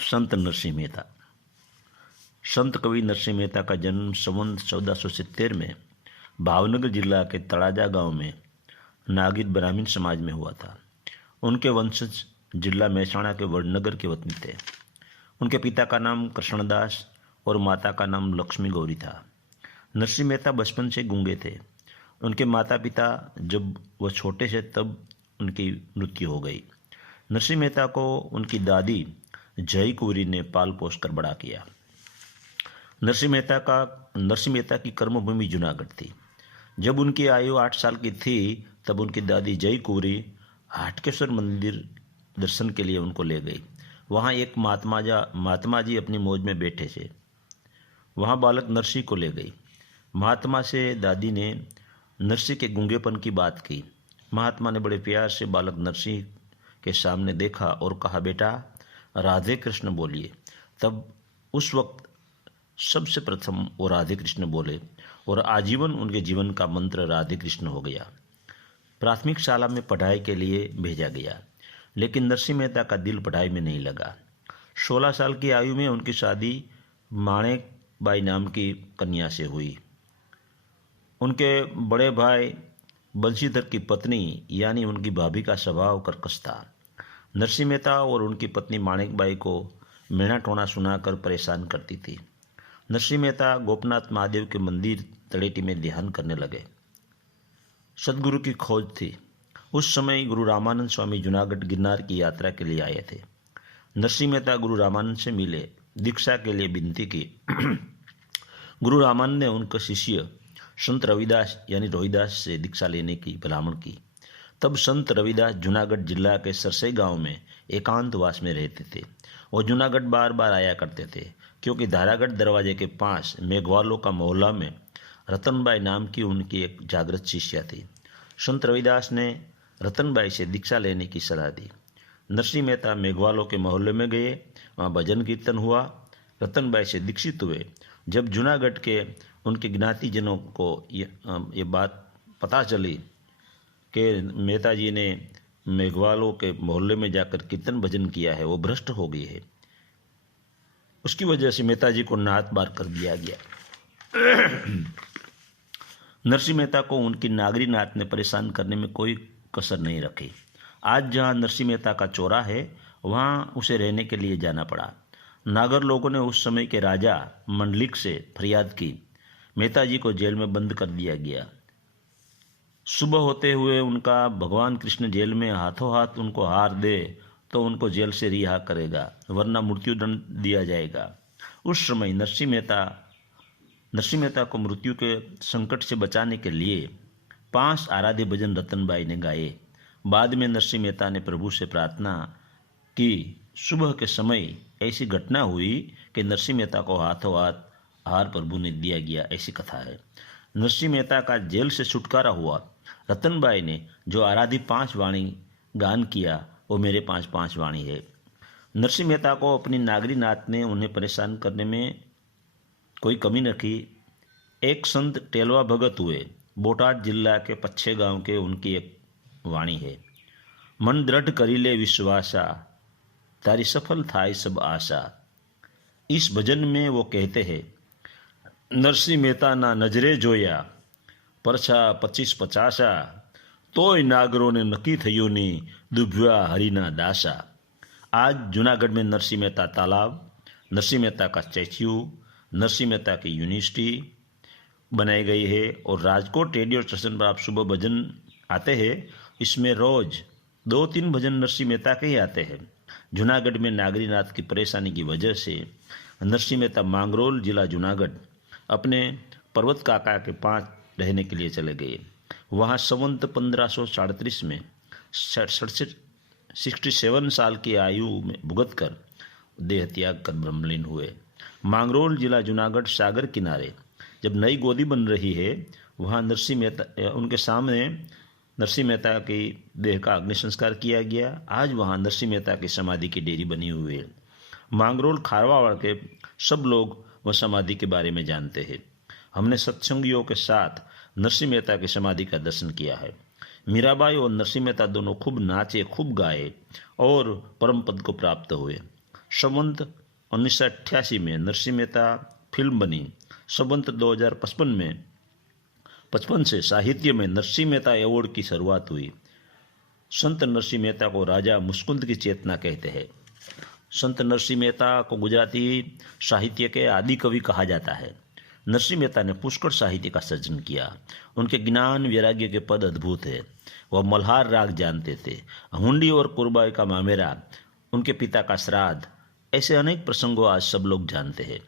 संत नरसिंह मेहता। संत कवि नरसिंह मेहता का जन्म संवत 1470 में भावनगर जिला के तळाजा गांव में नागिर ब्राह्मण समाज में हुआ था। उनके वंशज जिला महसाणा के वडनगर के वतनी थे। उनके पिता का नाम कृष्णदास और माता का नाम लक्ष्मी गौरी था। नरसिंह मेहता बचपन से गूंगे थे। उनके माता पिता जब वह छोटे से तब उनकी मृत्यु हो गई। नरसिंह मेहता को उनकी दादी जय कुंवरी ने पाल पोस कर बड़ा किया। नरसिंह मेहता की कर्मभूमि जूनागढ़ थी। जब उनकी आयु 8 साल की थी तब उनकी दादी जय कुंवरी हाटकेश्वर मंदिर दर्शन के लिए उनको ले गई। वहाँ एक महात्मा जी अपनी मौज में बैठे थे। वहाँ बालक नरसिंह को ले गई। महात्मा से दादी ने नरसिंह के गूंगेपन की बात की। महात्मा ने बड़े प्यार से बालक नरसिंह के सामने देखा और कहा, बेटा राधे कृष्ण बोलिए। तब उस वक्त सबसे प्रथम वो राधे कृष्ण बोले और आजीवन उनके जीवन का मंत्र राधे कृष्ण हो गया। प्राथमिक शाला में पढ़ाई के लिए भेजा गया, लेकिन नरसिंह मेहता का दिल पढ़ाई में नहीं लगा। 16 साल की आयु में उनकी शादी माणेक बाई नाम की कन्या से हुई। उनके बड़े भाई बंशीधर की पत्नी यानी उनकी भाभी का स्वभाव कर्कश था। नरसिंह मेहता और उनकी पत्नी माणेक बाई को मेणा टोना सुनाकर परेशान करती थी। नरसिंह मेहता गोपनाथ महादेव के मंदिर तड़ेटी में ध्यान करने लगे। सदगुरु की खोज थी। उस समय गुरु रामानंद स्वामी जूनागढ़ गिरनार की यात्रा के लिए आए थे। नरसिंह मेहता गुरु रामानंद से मिले, दीक्षा के लिए विनती की। गुरु रामानंद ने उनके शिष्य संत रविदास यानी रोहिदास से दीक्षा लेने की भलामण की। तब संत रविदास जूनागढ़ जिला के सरसई गांव में एकांतवास में रहते थे। वो जूनागढ़ बार बार आया करते थे, क्योंकि धारागढ़ दरवाजे के पास मेघवालों का मोहल्ला में रतनबाई नाम की उनकी एक जागृत शिष्या थी। संत रविदास ने रतनबाई से दीक्षा लेने की सलाह दी। नरसिंह मेहता मेघवालों के मोहल्ले में गए, वहाँ भजन कीर्तन हुआ, रतनबाई से दीक्षित हुए। जब जूनागढ़ के उनके ज्ञातिजनों को ये बात पता चली कि मेहता जी ने मेघवालों के मोहल्ले में जाकर कीर्तन भजन किया है, वो भ्रष्ट हो गई है, उसकी वजह से मेहता जी को नात बार कर दिया गया। नरसिंह मेहता को उनकी नागरी नात ने परेशान करने में कोई कसर नहीं रखी। आज जहाँ नरसिंह मेहता का चौरा है, वहाँ उसे रहने के लिए जाना पड़ा। नागर लोगों ने उस समय के राजा मंडलिक से फरियाद की। मेहता जी को जेल में बंद कर दिया गया। सुबह होते हुए उनका भगवान कृष्ण जेल में हाथों हाथ उनको हार दे तो उनको जेल से रिहा करेगा, वरना मृत्युदंड दिया जाएगा। उस समय नरसिंह मेहता को मृत्यु के संकट से बचाने के लिए 5 आराध्य भजन रतनबाई ने गाए। बाद में नरसिंह मेहता ने प्रभु से प्रार्थना की। सुबह के समय ऐसी घटना हुई कि नरसिंह मेहता को हाथों हाथ हार प्रभु ने दिया गया, ऐसी कथा है। नरसिंह मेहता का जेल से छुटकारा हुआ। रतनबाई ने जो आराध्य 5 वाणी गान किया, वो मेरे 5 वाणी है। नरसिंह मेहता को अपनी नागरी नात ने उन्हें परेशान करने में कोई कमी न रखी। एक संत टेलवा भगत हुए, बोटाद जिला के पच्छे गांव के, उनकी एक वाणी है। मन दृढ़ करीले विश्वासा, तारी सफल थाई सब आशा। इस भजन में वो कहते हैं, नरसिंह मेहता ना नजरे जोया, परछा 25-50, तोय नागरों ने नकी थयो नी, दुभ्या हरिना दासा। आज जूनागढ़ में नरसिंह मेहता तालाब, नरसिंह मेहता का स्टैच्यू, नरसिंह मेहता की यूनिवर्सिटी बनाई गई है और राजकोट रेडियो स्टेशन पर आप सुबह भजन आते हैं, इसमें रोज 2-3 भजन नरसिंह मेहता के ही आते हैं। जूनागढ़ में नागरीनाथ की परेशानी की वजह से नरसिंह मेहता मांगरोल जिला जूनागढ़ अपने पर्वत काका के पास रहने के लिए चले गए। वहाँ संवत 1537 में 67 साल की आयु में भुगत कर देह त्याग कर ब्रह्मलीन हुए। मांगरोल जिला जूनागढ़ सागर किनारे जब नई गोदी बन रही है, वहाँ नरसिंह मेहता उनके सामने नरसिंह मेहता की देह का अग्नि संस्कार किया गया। आज वहाँ नरसिंह मेहता की समाधि की डेरी बनी हुई है। मांगरोल खारवाड़ के सब लोग वह समाधि के बारे में जानते हैं। हमने सत्संगियों के साथ नरसिंह मेहता की समाधि का दर्शन किया है। मीराबाई और नरसिंह मेहता दोनों खूब नाचे, खूब गाए और परम पद को प्राप्त हुए। संवत 1988 में नरसिंह मेहता फिल्म बनी। संवत 2055 से साहित्य में नरसिंह मेहता अवार्ड की शुरुआत हुई। संत नरसिंह मेहता को राजा मुस्कुंद की चेतना कहते हैं। संत नरसिंह मेहता को गुजराती साहित्य के आदि कवि कहा जाता है। नरसिंह मेहता ने पुष्कळ साहित्य का सृजन किया। उनके ज्ञान वैराग्य के पद अद्भुत है। वह मल्हार राग जानते थे। हुंडी और कुरबाई का मामेरा, उनके पिता का श्राद्ध, ऐसे अनेक प्रसंगों आज सब लोग जानते हैं।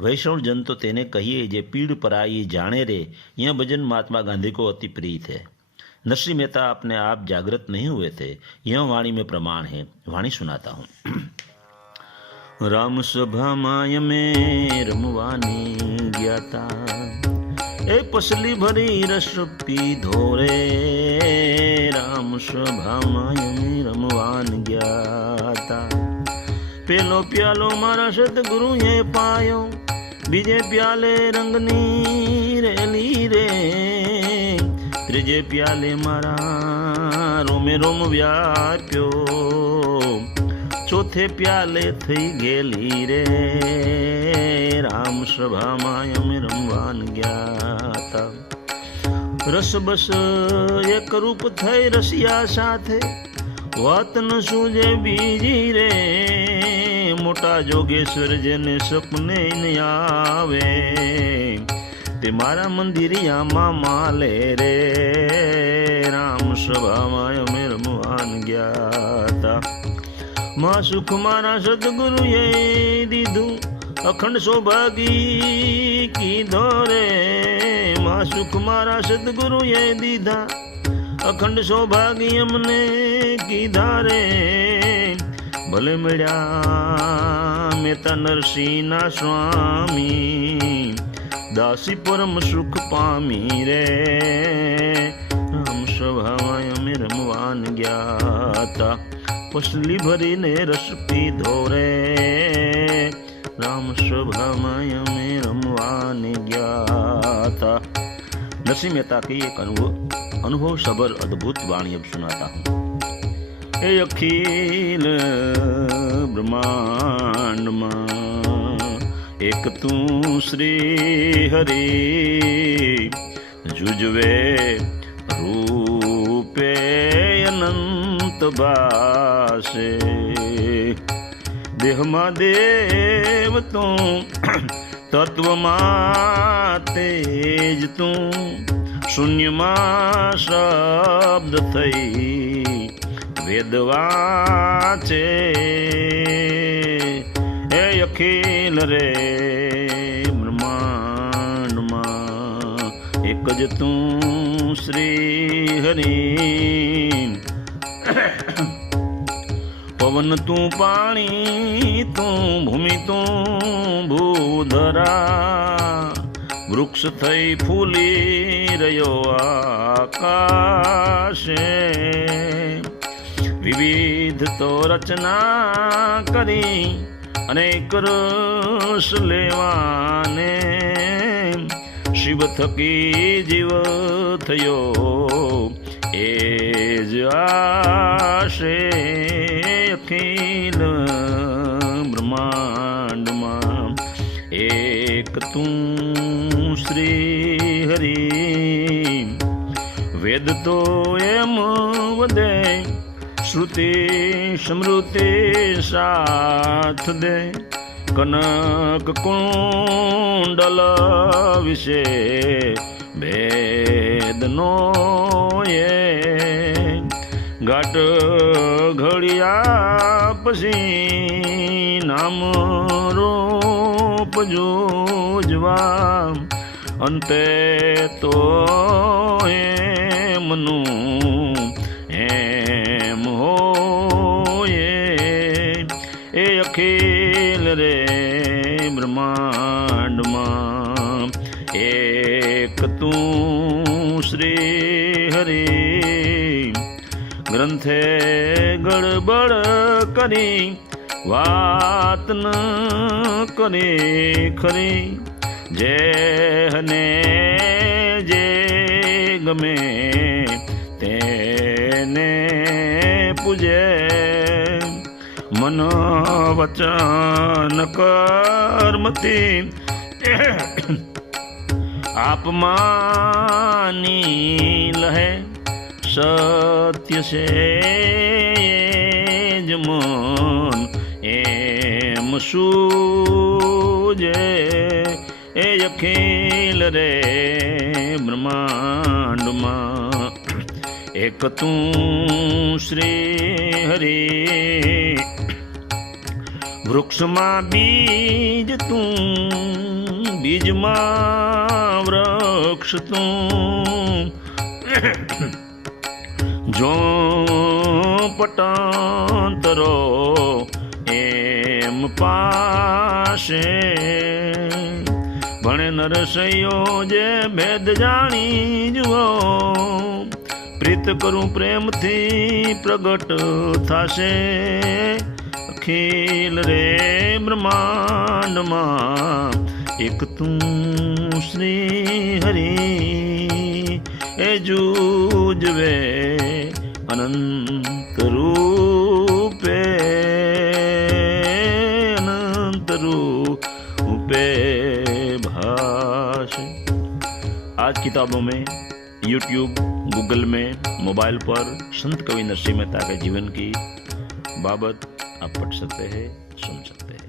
वैष्णव जन तो तेने कहिए जे पीड़ पराई जाने रे, यह भजन महात्मा गांधी को अति प्रीत है। नरसिंह मेहता अपने आप जागृत नहीं हुए थे, यह वाणी में प्रमाण है। वाणी सुनाता हूँ। राम सभा माय में रमवानी गया था, ए पसली भरी रस पीधो रे। राम सभा माय में रमवान गया था, पेलो प्यालो मारा सतगुरु ये पायो, बीजे प्याले रंगनी रेली रे। त्रीजे प्याले मारा रोमे रोम व्याप्यो, चौथे प्याले थई गेली रे। राम सभा माय में रमवान गया था, रस बस एक रूप थई रसिया साथे, વાત ન સૂજે બીજી રે। મોટા જોગેશ્વર જેને સપને ન આવે, તે મારા મંદિરિયામાં માલે રે। રામ સભામાં અમે રમવાન ગયા હતા, માં સુખ મારા સદગુરુએ દીધું, અખંડ સૌભાગી કીધો રે। માં સુખ મારા સદગુરુએ દીધા, अखंड सौभाग्य हमने कीधा रे। भले मिल्या मेहता नरसिंह ना स्वामी, दासी परम सुख पामी रे। राम सभामाय में रमवान गया था, पसली भरी ने रस पीधो रे। राम सभामाय में रमवान गया था। नरसिंह मेहता की एक अनुभव सबर अद्भुत वाणी अब सुनाता हूँ। ए अखिल ब्रह्मांड मां एक तू श्री हरि, जुजवे रूपे अनंत भासे। देह मा देव तू, तत्व मा तेज तू, शून्य मा शब्द थई वेद वाचे। हे अखिल रे ब्रह्मांड मा एक ज तू श्री हरि। पवन तू पाणी तू भूमि तू भूधरा, वृक्ष थई फूली रह्यो आकाशे। विविध तो रचना करी, अनेक रस लेवाने। शिव थकी जीव थयो एज आशे। अखिल ब्रह्मांड मां एक तू श्री हरि। वेद तो एम वदे, श्रुति स्मृति साथ दे। कनक कुंडल विषे भेद नो ये। घाट घड़िया पसी नाम रूप जोजवा। अंते तो मनु एम हो ये। अखिल रे ब्रह्मांड मां एक तू श्री हरि। ग्रंथे गड़बड़ करी वात न करे खरी। जेहने जे गमे तेने पूजे। मन वचन कर्मथी आप मानी लहे सत्य से मन एम सूजे ए अखिल रे ब्रह्मांड में एक तू श्री हरि वृक्ष में बीज तू बीज में वृक्ष तू जो पटांतरो एम पासे भणे नरसैयो जे भेद जानी जुओ प्रीत करूं प्रेम थी प्रगट थाशे अखिल रे ब्रह्मांड मां एक तू श्री हरि ए जूझवे अनंत रूपे भाष। आज किताबों में, यूट्यूब, गूगल में, मोबाइल पर संत कवि नरसिंह मेहता के जीवन की बाबत आप पढ़ सकते हैं, सुन सकते हैं।